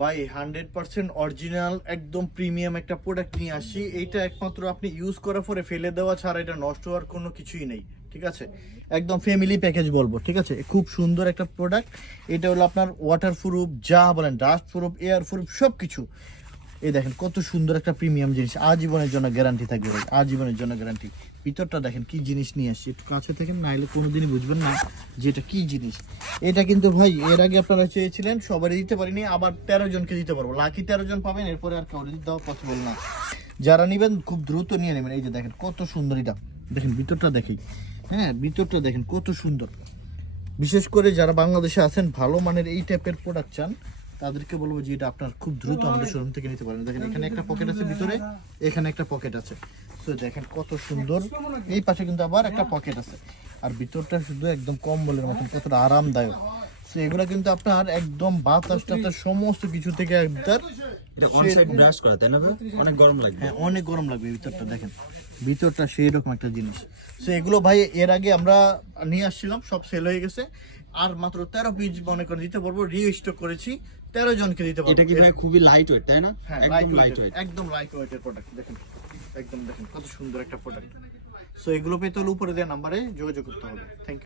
ভাই 100% অরিজিনাল একদম প্রিমিয়াম একটা প্রোডাক্ট নিয়ে আসি। এইটা একমাত্র আপনি ইউজ করার পরে ফেলে দেওয়া ছাড়া এটা নষ্ট হওয়ার কোনো কিছুই নেই, ঠিক আছে? একদম ফ্যামিলি প্যাকেজ বলবো, ঠিক আছে? খুব সুন্দর একটা প্রোডাক্ট। এটা হলো আপনার ওয়াটার প্রুফ, যা বলেন ডাস্ট প্রুফ, এয়ার প্রুফ, সব কিছু। এই দেখেন কত সুন্দর একটা প্রিমিয়াম জিনিস, আজীবনের জন্য গ্যারান্টি থাকবে ভাই, আজীবনের জন্য গ্যারান্টি। ভিতরটা দেখেন কি জিনিস নিয়ে আসছি, একটু কাছে থাকেন, নাইলে কোনোদিনই বুঝবেন না যে এটা কি জিনিস। এটা কিন্তু ভাই এর আগে আপনারা চেয়েছিলেন, সবারই দিতে পারিনি, আবার 13 জনকে দিতে পারবো, লাকি 13 জন পাবেন, এরপরে আর কাউকে দিতে দেওয়া পসিবল না। যারা নেবেন খুব দ্রুত নিয়ে নেবেন। এই যে দেখেন কত সুন্দর, এটা দেখেন ভিতরটা দেখি, হ্যাঁ ভিতরটা দেখেন কত সুন্দর। বিশেষ করে যারা বাংলাদেশে আছেন, ভালো মানের এই টাইপের প্রোডাক্ট চান, তাদেরকে বলবো যে এটা আপনার খুব দ্রুত আমাদের শোরুম থেকে নিতে পারেন। দেখেন এখানে একটা পকেট আছে ভিতরে, এখানে একটা পকেট আছে, তো দেখেন কত সুন্দর। এই পাশে কিন্তু আবার একটা পকেট আছে, আর ভিতরটা শুধু একদম কম্বলের মতন, কতটা আরামদায়ক। তো এগুলো কিন্তু আপনার একদম বাতাস টাতাস সমস্ত কিছু থেকে একদম, এটা অন সাইড ব্রাশ করা, তাই না ভাই? অনেক গরম লাগবে। হ্যাঁ অনেক গরম লাগবে ভিতরটা, দেখেন ভিতরটা সেই রকম একটা জিনিস। তো এগুলো ভাই এর আগে আমরা নিয়ে আসছিলাম, সব সেল হয়ে গেছে। আর মাত্র 13 পিস মনে করে দিতে পারবো, রিস্টক করেছি, 13 জনকে দিতে পারবো। এটা কি ভাই খুবই লাইট ওয়েট, তাই না? হ্যাঁ একদম লাইট ওয়েট। একদম লাইট ওয়েটের প্রোডাক্ট, দেখেন একদম দেখেন কত সুন্দর একটা প্রোডাক্ট। সো এগুলো পেতে হলে উপরে দেওয়া নাম্বারে যোগাযোগ করতে হবে। Thank you.